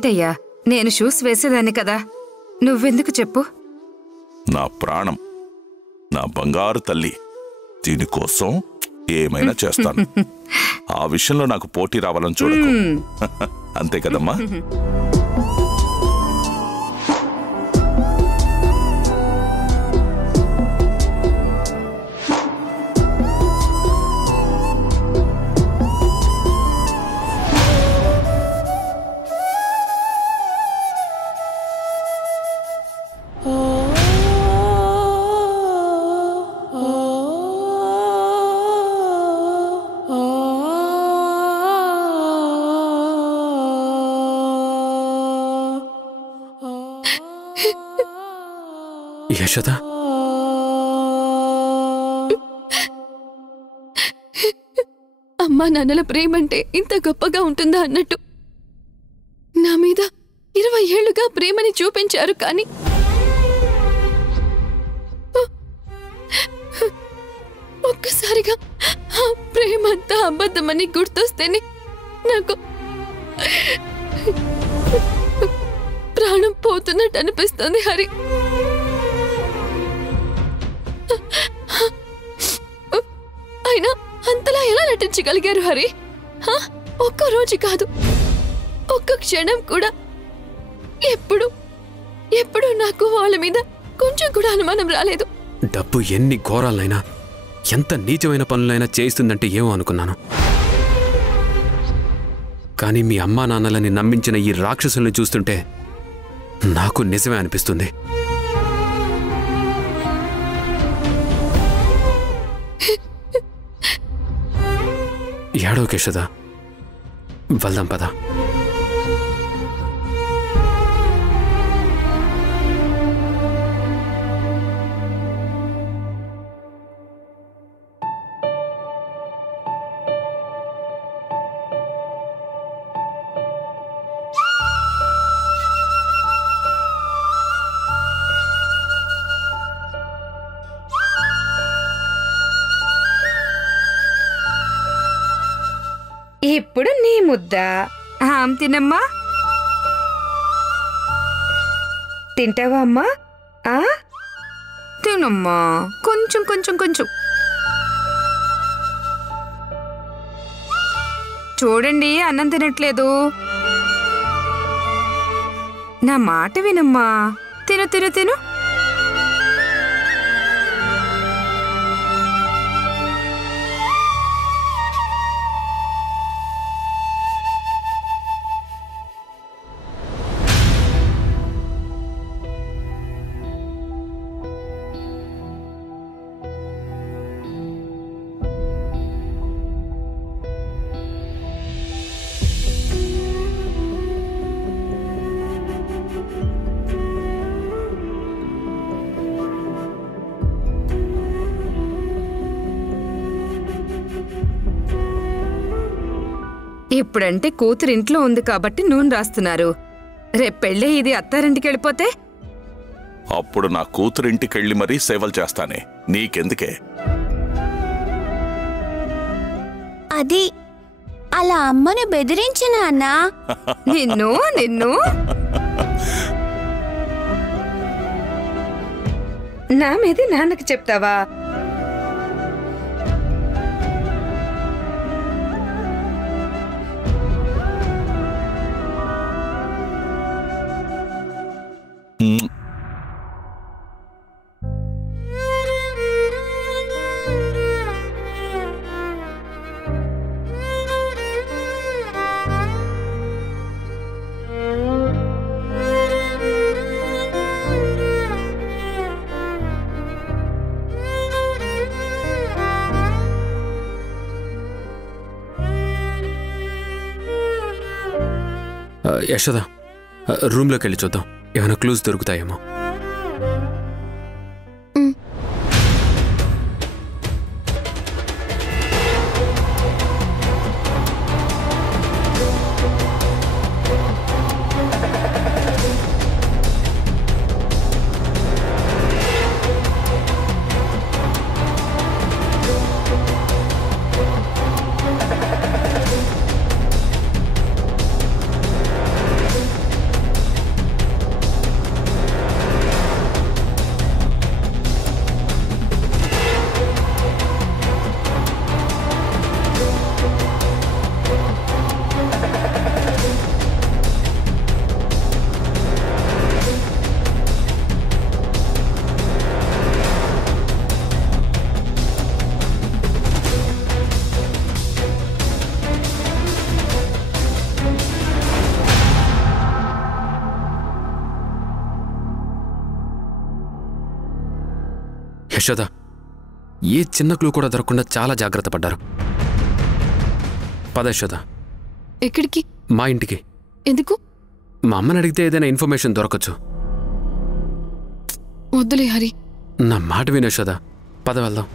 ఏంటయ్యా, నేను షూస్ వేసేదాన్ని కదా, నువ్వెందుకు చెప్పు? నా ప్రాణం, నా బంగారు తల్లి, దీనికోసం ఏమైనా చేస్తాను. ఆ విషయంలో నాకు పోటీ రావాలని చూడకు. అంతే కదమ్మా? యశోద, అమ్మా నాన్నల ప్రేమంటే ఇంత గొప్పగా ఉంటుందా అన్నట్టు నా మీద 20 ఏళ్లుగా ప్రేమని చూపించారు. కానీ ఒక్కసారిగా ఆ ప్రేమంతా అబద్ధమని గుర్తొస్తేనే నాకు ప్రాణం పోతున్నట్టు అనిపిస్తుంది. హరి, అయినా అంతలా ఎలా నటించగలిగారు హరి? ఒక్క రోజు కాదు, ఒక్క క్షణం కూడా ఎప్పుడు నాకు వాళ్ళ మీద కొంచెం కూడా అనుమానం రాలేదు. డబ్బు ఎన్ని ఘోరాలైనా, ఎంత నీచమైన పనులైనా చేయిస్తుందంటే ఏమో అనుకున్నాను. కానీ మీ అమ్మా నాన్నలని నమ్మించిన ఈ రాక్షసుల్ని చూస్తుంటే నాకు నిజమే అనిపిస్తుంది. ఏడో యశోద, వెళ్దాం పద. ఇప్పుడు నీ ముద్ద. తినమ్మా. తింటావా అమ్మా? తినమ్మా, కొంచెం కొంచెం కొంచెం. చూడండి, అన్నం తినట్లేదు. నా మాట వినమ్మా. తిను తిను తిను. ఇప్పుడంటే కూతురు ఇంట్లో ఉంది కాబట్టి నూనె రాస్తున్నారు. రేపెళ్ళే ఇది అత్తారింటికి వెళ్ళిపోతే అప్పుడు నా కూతురింటికెళ్ళి మరీ సేవలు చేస్తానే. నీకెందుకే? అది అలా అమ్మను బెదిరించిన అన్నా. నిన్ను నా మీది నాన్నకి చెప్తావా? యశోద, రూమ్లోకి వెళ్ళి చూద్దాం, ఏమైనా క్లూస్ దొరుకుతాయేమో. యశోద ఏ చిన్న క్లూ కూడా దొరకకుండా చాలా జాగ్రత్త పడ్డారు. పద యశోద. ఎక్కడికి? మా ఇంటికి. ఎందుకు? మా అమ్మని అడిగితే ఏదైనా ఇన్ఫర్మేషన్ దొరకచ్చు. వద్దులే హరి. నా మాట విను యశోద, పద వెళ్దాం.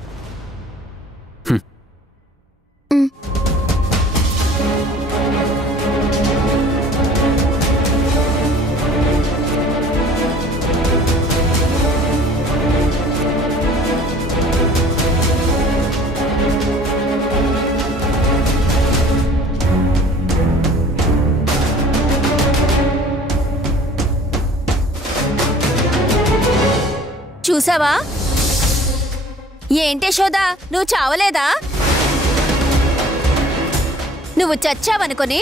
చూసావా? ఏంటి యశోద, నువ్వు చావలేదా? నువ్వు చచ్చావనుకొని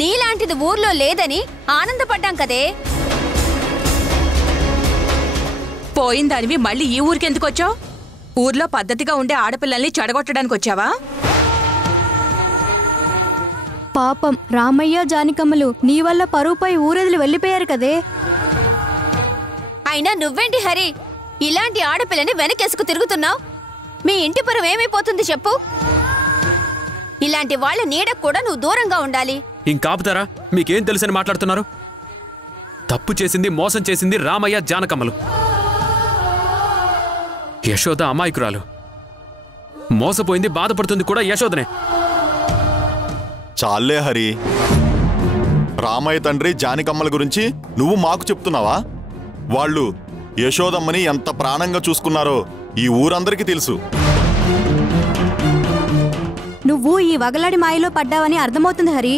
నీలాంటిది ఊర్లో లేదని ఆనందపడ్డాం కదే. పోయిందానివి మళ్ళీ ఈ ఊరికెందుకొచ్చావు? ఊర్లో పద్ధతిగా ఉండే ఆడపిల్లల్ని చెడగొట్టడానికి వచ్చావా? పాపం రామయ్య జానికమ్మలు నీ వల్ల పరువుపై ఊరదిలి వెళ్ళిపోయారు కదే. అయినా నువ్వేంటి హరి, ఇలాంటి ఆడపిల్లని వెనకేసుకు తిరుగుతున్నావు? మీ ఇంటి పరువు ఏమైపోతుంది చెప్పు? ఇలాంటి వాళ్ళ నీడకు కూడా నువ్వు దూరంగా ఉండాలి. ఇంకాపుతారా? మీకేం తెలుసని మాట్లాడుతున్నారు? తప్పు చేసింది, మోసం చేసింది రామయ్య జానకమ్మలు. యశోద అమాయకురాలు. మోసపోయింది, బాధపడుతుంది కూడా యశోదనే. చాలే హరి, రామయ్య తండ్రి జానకమ్మల గురించి నువ్వు మాకు చెప్తున్నావా? వాళ్ళు యశోదమ్మని ఎంత ప్రాణంగా చూసుకున్నారో ఈ ఊరందరికీ తెలుసు. నువ్వు ఈ వగలాడి మాయలో పడ్డావని అర్థమవుతుంది హరి.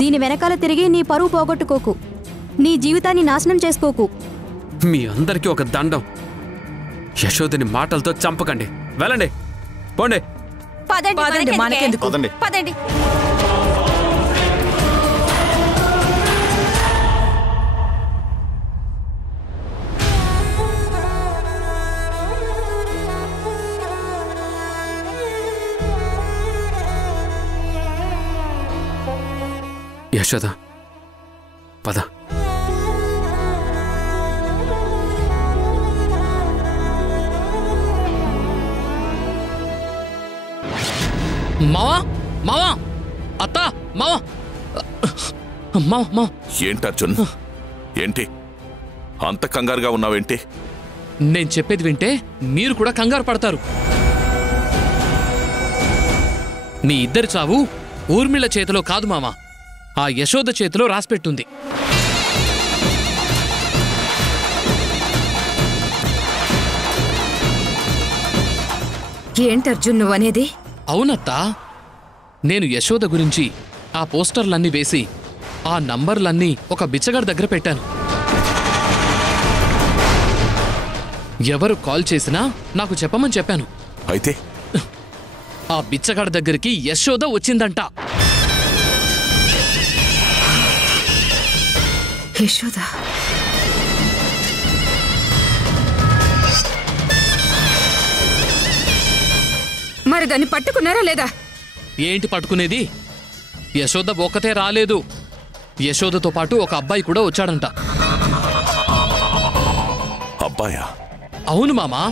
దీని వెనకాల తిరిగి నీ పరువు పోగొట్టుకోకు, నీ జీవితాన్ని నాశనం చేసుకోకు. మీ అందరికీ ఒక దండం. యశోదని మాటలతో చంపకండి. వెళ్ళండి, పోండి. పదండి, మనకెందుకు? పదండి. పదండి. యశోద, పద. మావా, మావా, అత్త, మావా, మావా, మావా. ఏంటి అర్జున్? ఏంటి అంత కంగారుగా ఉన్నావేంటి? నేను చెప్పేది వింటే మీరు కూడా కంగారు పడతారు. మీ ఇద్దరి చావు ఊర్మిళ చేతిలో కాదు మామా, ఆ యశోద చేతిలో రాసిపెట్టుంది. ఏంటి అర్జున్ నువ్వనేది? అవునత్తా, నేను యశోద గురించి ఆ పోస్టర్లన్నీ వేసి ఆ నంబర్లన్నీ ఒక బిచ్చగాడి దగ్గర పెట్టాను. ఎవరు కాల్ చేసినా నాకు చెప్పమని చెప్పాను. అయితే ఆ బిచ్చగాడి దగ్గరికి యశోద వచ్చిందంట. యశోద మరి దాన్ని పట్టుకున్నారా లేదా? ఏంటి పట్టుకునేది? యశోద ఒక్కతే రాలేదు, యశోదతో పాటు ఒక అబ్బాయి కూడా వచ్చాడంట. అబ్బాయా? అవును మామా.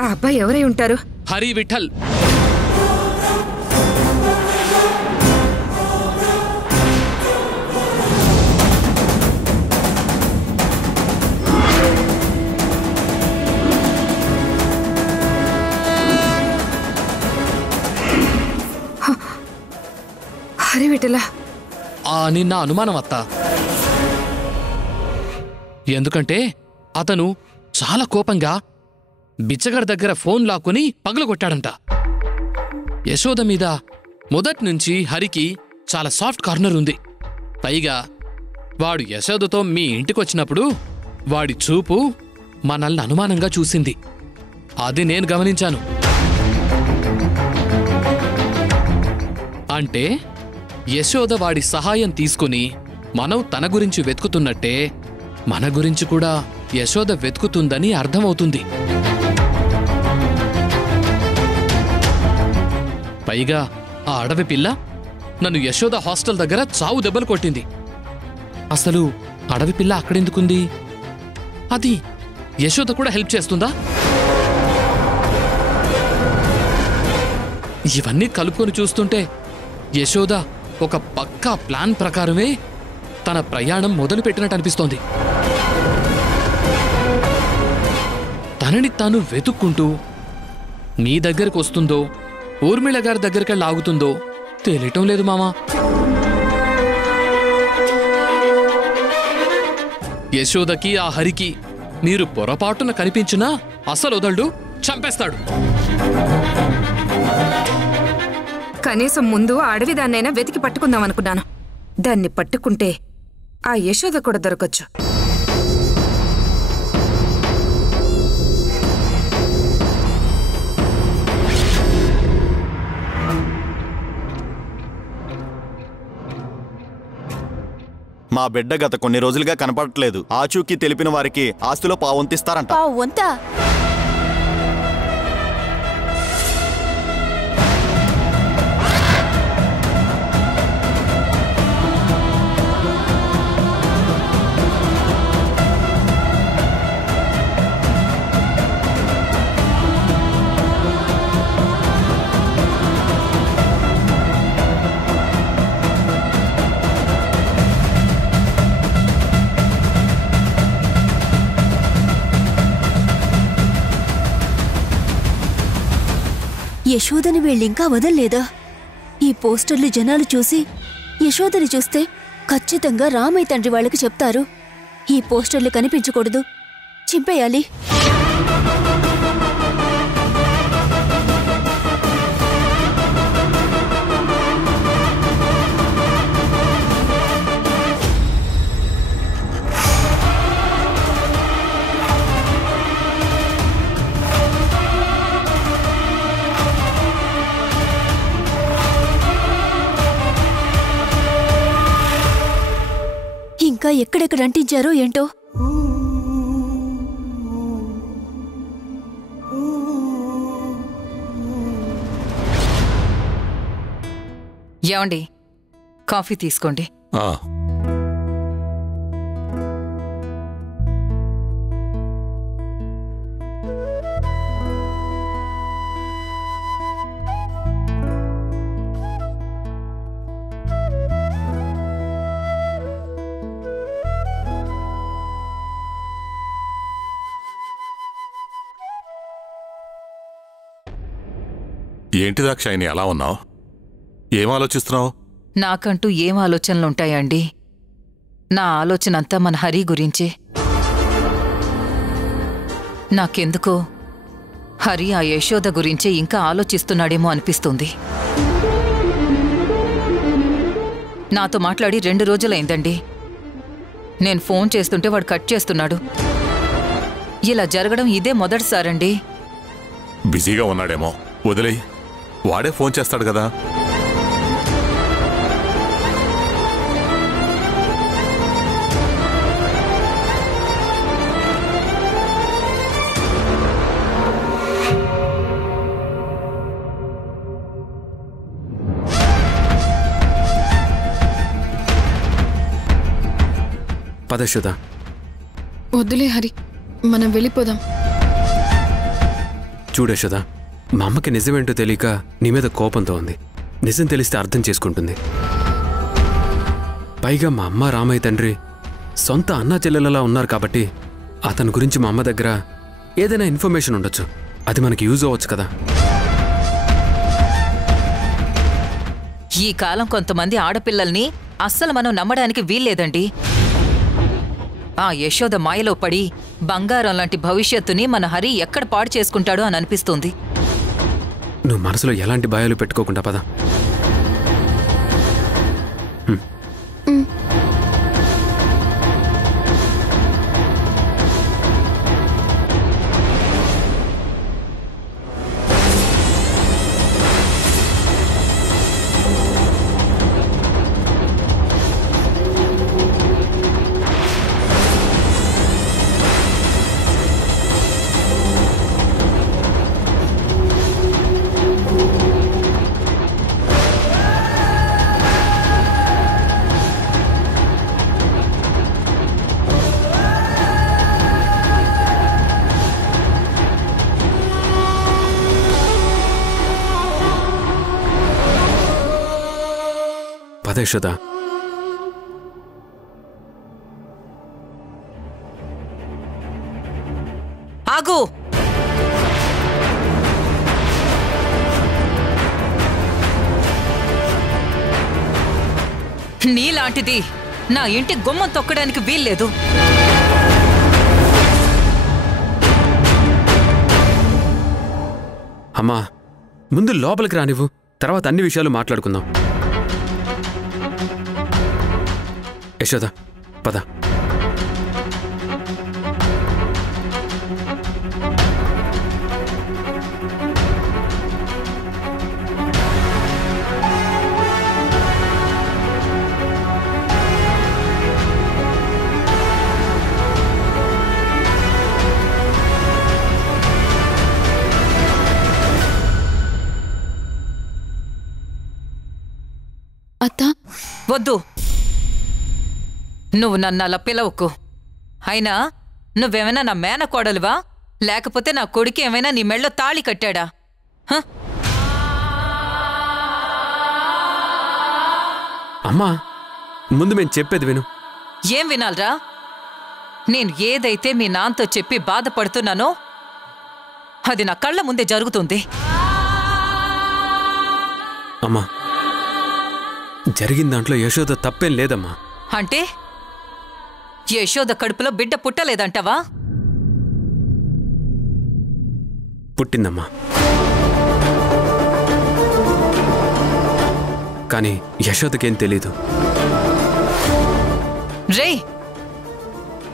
ఆ అబ్బాయి ఎవరై ఉంటారు? హరి విఠల్. హరి విఠలా అని నా అనుమానం అత్త. ఎందుకంటే అతను చాలా కోపంగా బిచ్చగాడి దగ్గర ఫోన్ లాక్కుని పగలగొట్టాడంట. యశోద మీద మొదట్నుంచి హరికి చాలా సాఫ్ట్ కార్నర్ ఉంది. పైగా వాడు యశోదతో మీ ఇంటికొచ్చినప్పుడు వాడి చూపు మనల్ని అనుమానంగా చూసింది. అది నేను గమనించాను. అంటే యశోద వాడి సహాయం తీసుకుని మనం తన గురించి వెతుకుతున్నట్టే మన గురించి కూడా యశోద వెతుకుతుందని అర్థమవుతుంది. పైగా ఆ అడవి పిల్ల నన్ను యశోద హాస్టల్ దగ్గర చావు దెబ్బలు కొట్టింది. అసలు అడవి పిల్ల అక్కడెందుకుంది? అది యశోద కూడా హెల్ప్ చేస్తుందా? ఇవన్నీ కలుపుకొని చూస్తుంటే యశోద ఒక పక్కా ప్లాన్ ప్రకారమే తన ప్రయాణం మొదలుపెట్టినట్టు అనిపిస్తోంది. తనని తాను వెతుక్కుంటూ నీ దగ్గరకు వస్తుందో ఊర్మిళ గారి దగ్గరికి ఆగుతుందో తెలియటం లేదు మామా. యశోదకి ఆ హరికి మీరు పొరపాటున కనిపించినా అసలు వదలడు, చంపేస్తాడు. కనీసం ముందు ఆ అడవిదాన్నైనా వెతికి పట్టుకుందాం అనుకున్నాను. దాన్ని పట్టుకుంటే ఆ యశోద కూడా దొరకొచ్చు. మా బిడ్డ గత కొన్ని రోజులుగా కనపడట్లేదు. ఆచూకీ తెలిపిన వారికి ఆస్తిలో పావంతిస్తారంట. పావంతా? యశోదని వీళ్ళింకా వదల్లేదా? ఈ పోస్టర్లు జనాలు చూసి యశోదని చూస్తే ఖచ్చితంగా రామయ్య తండ్రి వాళ్ళకి చెప్తారు. ఈ పోస్టర్లు కనిపించకూడదు, చింపేయాలి. ఇంకా ఎక్కడెక్కడ అంటించారో ఏంటో. ఏమండి, కాఫీ తీసుకోండి. ఏంటి దాక్షాయిని అలా ఉన్నావు? ఏం ఆలోచిస్తున్నావు? నాకంటూ ఏం ఆలోచనలుంటాయండి? నా ఆలోచన అంతా మన హరి గురించే. నాకెందుకో హరి ఆ యశోద గురించే ఇంకా ఆలోచిస్తున్నాడేమో అనిపిస్తుంది. నాతో మాట్లాడి 2 రోజులైందండి. నేను ఫోన్ చేస్తుంటే వాడు కట్ చేస్తున్నాడు. ఇలా జరగడం ఇదే మొదటిసారండి. బిజీగా ఉన్నాడేమో, వదిలేయ్. వాడే ఫోన్ చేస్తాడు కదా. పద యశోద. వద్దులే హరి, మనం వెళ్ళిపోదాం. చూడు యశోద, మా అమ్మకి నిజమేంటో తెలియక నీ మీద కోపంతో ఉంది. నిజం తెలిస్తే అర్థం చేసుకుంటుంది. పైగా మా అమ్మ రామయ్య తండ్రి సొంత అన్నా చెల్లెలలా ఉన్నారు కాబట్టి అతని గురించి మా అమ్మ దగ్గర ఏదైనా ఇన్ఫర్మేషన్ ఉండొచ్చు. అది మనకి యూజ్ అవ్వచ్చు కదా. ఈ కాలం కొంతమంది ఆడపిల్లల్ని అస్సలు మనం నమ్మడానికి వీల్లేదండి. ఆ యశోద మాయలో పడి బంగారం లాంటి భవిష్యత్తుని మన హరి ఎక్కడ పాడు చేసుకుంటాడో అని అనిపిస్తుంది. నువ్వు మనసులో ఎలాంటి భయాలు పెట్టుకోకుండా పద. యశోద. ఆగు. నీలాంటిది నా ఇంటి గుమ్మం తొక్కడానికి వీల్లేదు. అమ్మా, ముందు లోపలికి రానివ్వు, తర్వాత అన్ని విషయాలు మాట్లాడుకుందాం. యశోద, పద. అత్తా, వద్దు. నువ్వు నన్ను అలా పిలవకు. అయినా నువ్వేమైనా నా మేనకోడలువా, లేకపోతే నా కొడుకు ఏమైనా నీ మెళ్ళో తాళి కట్టాడా? అమ్మా, ముందు మేము చెప్పేది విను. ఏం వినాలరా? నేను ఏదైతే మీ నాన్నతో చెప్పి బాధపడుతున్నానో అది నా కళ్ళ ముందే జరుగుతుంది. అమ్మా, జరిగిన దాంట్లో యశోద తప్పేం లేదమ్మా. అంటే యశోద కడుపులో బిడ్డ పుట్టలేదంటావా? పుట్టిందమ్మా, కానీ యశోదకేం తెలీదు. రేయ్,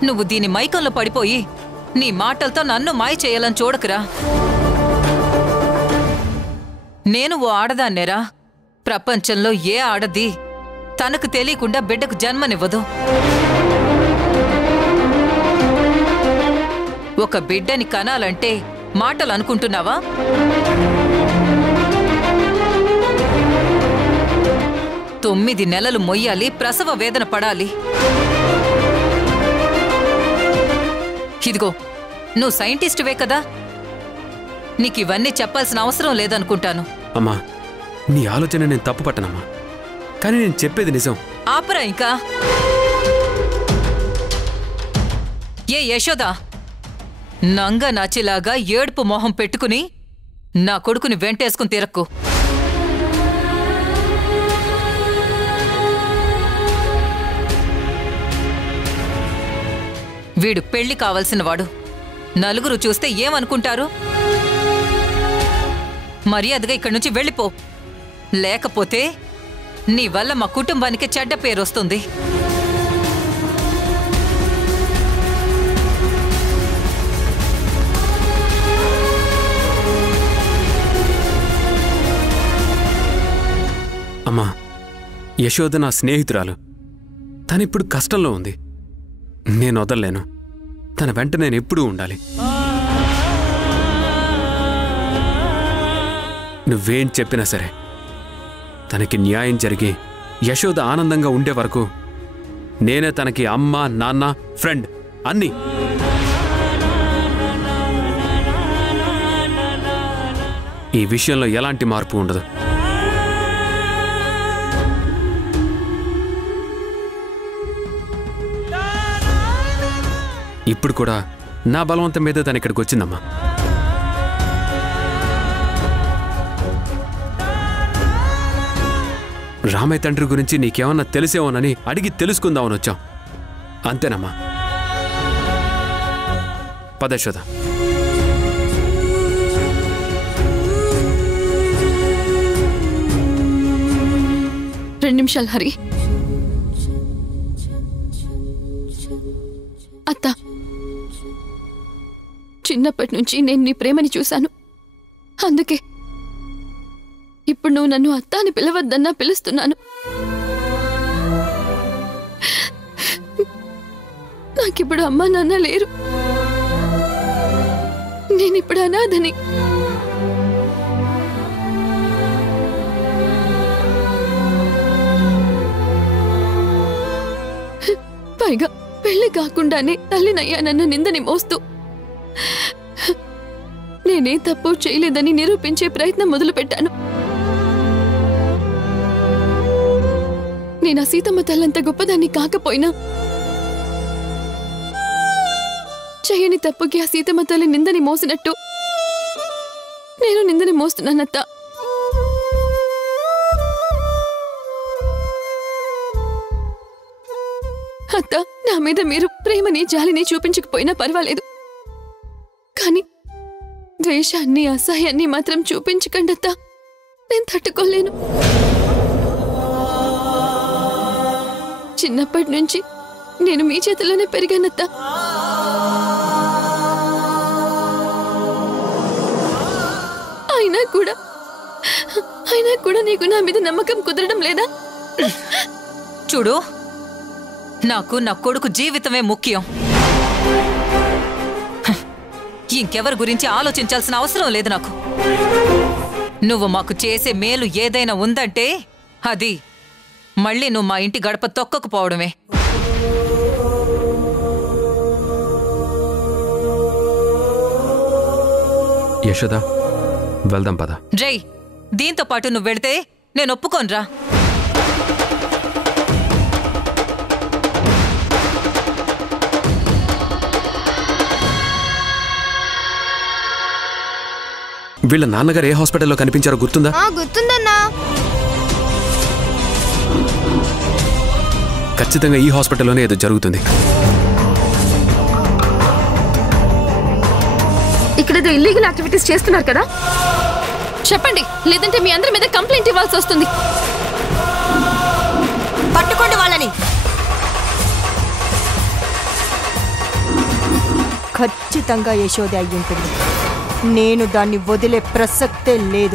నువ్వు దీని మైకంలో పడిపోయి నీ మాటలతో నన్ను మాయ చేయాలని చూడకురా. నేను ఓ ఆడదాన్నేరా. ప్రపంచంలో ఏ ఆడది తనకు తెలియకుండా బిడ్డకు జన్మనివ్వదు. ఒక బిడ్డని కనాలంటే మాటలు అనుకుంటున్నావా? తొమ్మిది నెలలు మొయ్యాలి, ప్రసవ వేదన పడాలి. ఇదిగో, నువ్వు సైంటిస్టువే కదా, నీకు ఇవన్నీ చెప్పాల్సిన అవసరం లేదనుకుంటాను. అమ్మా, నీ ఆలోచన నేను తప్పు పట్టనమ్మా, కానీ నేను చెప్పేది నిజం. ఆపరా ఇంకా. ఏ యశోదా, నంగ నాచిలాగా ఏడుపు మొహం పెట్టుకుని నా కొడుకుని వెంటేసుకుని తిరక్కు. వీడు పెళ్లి కావలసినవాడు. నలుగురు చూస్తే ఏమనుకుంటారు? మర్యాదగా ఇక్కడి నుంచి వెళ్ళిపో, లేకపోతే నీ వల్ల మా కుటుంబానికి చెడ్డ పేరొస్తుంది. అమ్మా, యశోద నా స్నేహితురాలు. తనిప్పుడు కష్టంలో ఉంది. నేను వదలలేను. తన వెంట నేను ఎప్పుడూ ఉండాలి. నువ్వేం చెప్పినా సరే తనకి న్యాయం జరిగి యశోద ఆనందంగా ఉండే వరకు నేనే తనకి అమ్మ, నాన్న, ఫ్రెండ్ అన్నీ. ఈ విషయంలో ఎలాంటి మార్పు ఉండదు. ఇప్పుడు కూడా నా బలవంతం మీద తను ఇక్కడికి వచ్చిందమ్మా. రామయ్య తండ్రి గురించి నీకేమన్నా తెలిసేమోనని అడిగి తెలుసుకుందామని వచ్చాం, అంతేనమ్మా. పద యశోద. 2 నిమిషాలు హరి. అత్త, చిన్నప్పటి నుంచి నేను నీ ప్రేమని చూశాను. అందుకే ఇప్పుడు నువ్వు నన్ను అత్త అని పిలవద్దన్నా పిలుస్తున్నాను. నాకిప్పుడు అమ్మా నాన్న లేరు. నేనిప్పుడు అనాథని. పైగా పెళ్లి కాకుండానే తల్లినయ్యానన్న నిందని మోస్తూ నేనే తప్పు చేయలేదని నిరూపించే ప్రయత్నం మొదలుపెట్టాను. నేను ఆ సీతమ్మ తల్లంత గొప్పదాన్ని కాకపోయినా చేయని తప్పుకి ఆ సీతమ్మ తల్లి నిందని మోసినట్టు నేను నిందని మోస్తున్నానత్త. అత్త, నా మీద మీరు ప్రేమని జాలిని చూపించకపోయినా పర్వాలేదు, కానీ ద్వేషాన్ని అసహ్యాన్ని మాత్రం చూపించకండి అత్త. నేను తట్టుకోలేను. చిన్నప్పటి నుంచి నేను మీ చేతిలోనే పెరిగానత్త. అయినా కూడా నీకు నా మీద నమ్మకం కుదరడం లేదా? చూడు, నాకు నా కొడుకు జీవితమే ముఖ్యం. ఇంకెవరి గురించి ఆలోచించాల్సిన అవసరం లేదు నాకు. నువ్వు మాకు చేసే మేలు ఏదైనా ఉందంటే అది మళ్ళీ నువ్వు మా ఇంటి గడప తొక్కకపోవడమే. యశోద, వెళ్దాం పద. జై, దీంతో పాటు నువ్వు వెళితే నేను ఒప్పుకోనరా. వీళ్ళ నాన్నగారు ఏ హాస్పిటల్లో కనిపించారో గుర్తుందా? గుర్తుందన్నా. ఖచ్చితంగా ఈ హాస్పిటల్లోనే ఏదో జరుగుతుంది. ఇక్కడేదో ఇల్లీగల్ యాక్టివిటీస్ చేస్తున్నారు కదా? చెప్పండి, లేదంటే మీ అందరి మీద కంప్లైంట్ ఇవ్వాల్సి వస్తుంది. పట్టుకోండి వాళ్ళని. ఖచ్చితంగా యశోద అయ్యుంటుంది. నేను దాన్ని వదిలే ప్రసక్తే లేదు.